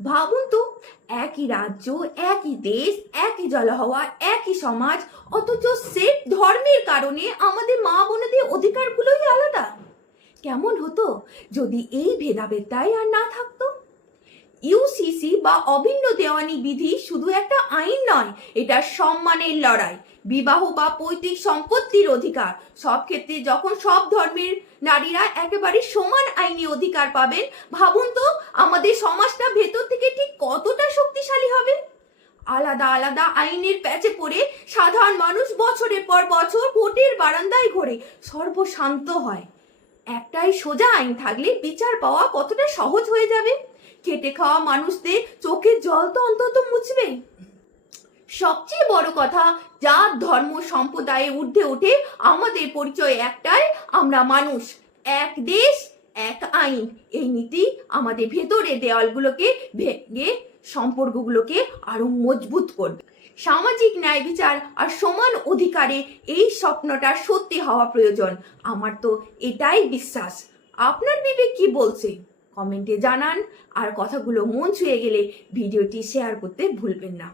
ভাবুন তো, একই রাজ্য, একই দেশ, একই জলহাওয়া, একই সমাজ, অথচ সেট ধর্মের কারণে আমাদের মা বোনেদের অধিকারগুলোই আলাদা। কেমন হতো যদি এই ভেদাভেদটাই আর না থাকতো? ইউসিসি বা অভিন্ন দেওয়ানি বিধি শুধু একটা আইন নয়, এটা সম্মানের লড়াই। বিবাহ বা পৈতৃক সম্পত্তির অধিকার, সব ক্ষেত্রে যখন সব ধর্মের নারীরা একেবারে সমান আইনি অধিকার পাবেন, ভাবুন তো আমাদের সমাজটা ভেতর থেকে ঠিক কতটা শক্তিশালী হবে। আলাদা আলাদা আইনের প্যাচে পড়ে সাধারণ মানুষ বছরের পর বছর ভোটের বারান্দায় ঘোরে, সর্বশান্ত হয়। একটাই সোজা আইন থাকলে বিচার পাওয়া কতটা সহজ হয়ে যাবে। খেটে খাওয়া মানুষদের চোখের জল তো অন্তত মুছবে। সবচেয়ে বড় কথা, জাত ধর্ম সম্প্রদায়ে ঊর্ধ্বে উঠে আমাদের পরিচয় একটাই, আমরা মানুষ, এক দেশ, এক আইন। এই নীতি আমাদের ভেতরের দেওয়ালগুলোকে ভেঙে সম্পর্কগুলোকে আরো মজবুত করবে। সামাজিক ন্যায় বিচার আর সমান অধিকারে এই স্বপ্নটা সত্যি হওয়া প্রয়োজন। আমার তো এটাই বিশ্বাস। আপনার বিবেক কি বলছে কমেন্টে জানান, আর কথাগুলো মন ছুঁয়ে গেলে ভিডিওটি শেয়ার করতে ভুলবেন না।